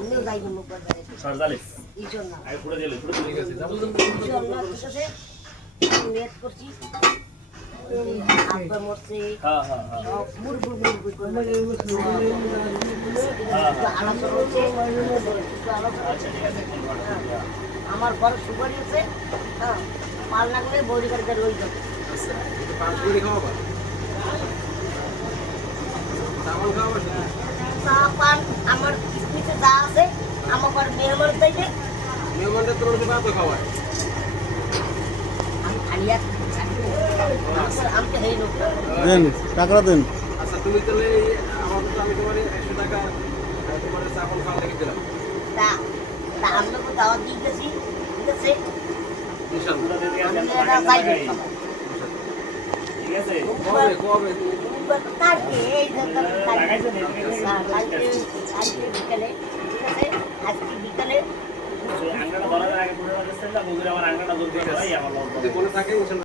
আমিও যাই মুখ বাজারে সরজালিস ইজন না আই পুরো দিলে পুরো ঠিক আছে ইজন না ঠিক আছে নেট করছি আব্বা মরছে হ্যাঁ হ্যাঁ হ্যাঁ মুরগু করে আলোচনা হচ্ছে আচ্ছা ঠিক আছে আমার ঘর সুপারি আছে হ্যাঁ মাল না করে বৌদি গাড়িতে রয়ে যাবে আচ্ছা এটা পাঁচ করে খাওয়াবা চাवल খাওয়াবা চা পান আমার কিসমিসে যা আছে আমার মেহমান চাইলে মেহমানদের তোর ভাত খাওয়ায় আমি খালিয়া আমি তো হেই লোক দেন টাকা দেন। আচ্ছা তুমি তাহলে আমার তো আমি তোমার 100 টাকা তোমার চাवल খাওয়া লেগে দিলাম তা তা আমরা তো দাওয়াত দিয়ে গেছি ঠিক আছে ইনশাআল্লাহ আমি এটা চাইবে ঠিক আছে কবে কবে কালকে এই কালকে বিকালে ঠিক আছে আজকে বিকালে আঙ্গাটা ধরার আগে পুরো রাস্তায় বগুড়া আমার আঙ্গাটা দূর করে ভাই আমার যদি কোনো থাকে ইনশাআল্লাহ